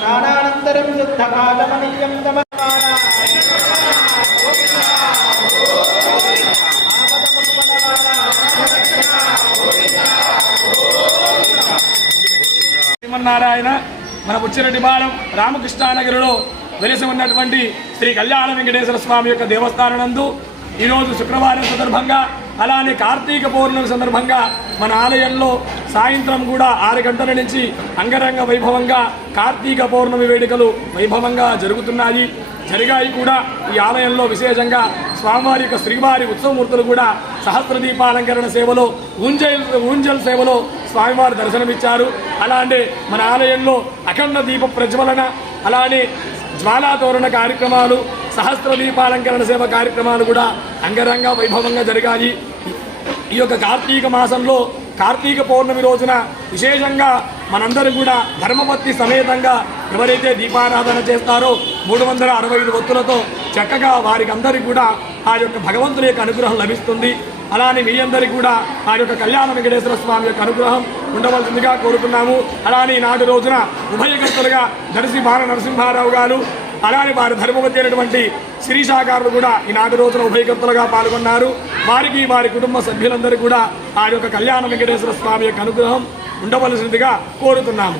ప్రాణానంతరం శుద్ధకాలమనిత్యం తమ శ్రీమన్నారాయణ మన బుచ్చిరెడ్డి బాలం రామకృష్ణానగరిలో వెలిసి ఉన్నటువంటి శ్రీ కళ్యాణ వెంకటేశ్వర స్వామి యొక్క దేవస్థానం నందు ఈరోజు శుక్రవారం సందర్భంగా అలానే కార్తీక పౌర్ణమి సందర్భంగా మన ఆలయంలో సాయంత్రం కూడా ఆరు గంటల నుంచి అంగరంగ వైభవంగా కార్తీక పౌర్ణమి వేడుకలు వైభవంగా జరుగుతున్నాయి. జరిగాయి కూడా ఈ ఆలయంలో విశేషంగా స్వామివారి యొక్క శ్రీవారి ఉత్సవమూర్తులు కూడా సహస్ర దీపాలంకరణ సేవలో ఊంజల్ ఊంజల్ సేవలో స్వామివారి దర్శనమిచ్చారు. అలానే మన ఆలయంలో అఖండ దీప ప్రజ్వలన అలానే జ్వాలాతోరణ కార్యక్రమాలు సహస్ర దీపాలంకరణ సేవ కార్యక్రమాలు కూడా అంగరంగ వైభవంగా జరిగాయి. ఈ యొక్క కార్తీక మాసంలో కార్తీక పౌర్ణమి రోజున విశేషంగా మనందరం కూడా ధర్మపత్తి సమేతంగా ఎవరైతే దీపారాధన చేస్తారో మూడు వందల అరవై ఐదు ఒత్తులతో చక్కగా వారికి అందరికీ కూడా ఆ యొక్క భగవంతుని యొక్క అనుగ్రహం లభిస్తుంది. అలానే మీ అందరికీ కూడా ఆ యొక్క కళ్యాణ వెంకటేశ్వర స్వామి యొక్క అనుగ్రహం ఉండవలసిందిగా కోరుతున్నాము. అలానే నాటి రోజున ఉభయకర్తలుగా దర్శి బాల నరసింహారావు గారు అలానే వారి ధర్మవతి అయినటువంటి శిరీషాకారులు కూడా ఈనాటి రోజున ఉభయకర్తలుగా పాల్గొన్నారు. వారికి వారి కుటుంబ సభ్యులందరూ కూడా ఆ యొక్క కళ్యాణ వెంకటేశ్వర స్వామి యొక్క అనుగ్రహం ఉండవలసిందిగా కోరుతున్నాము.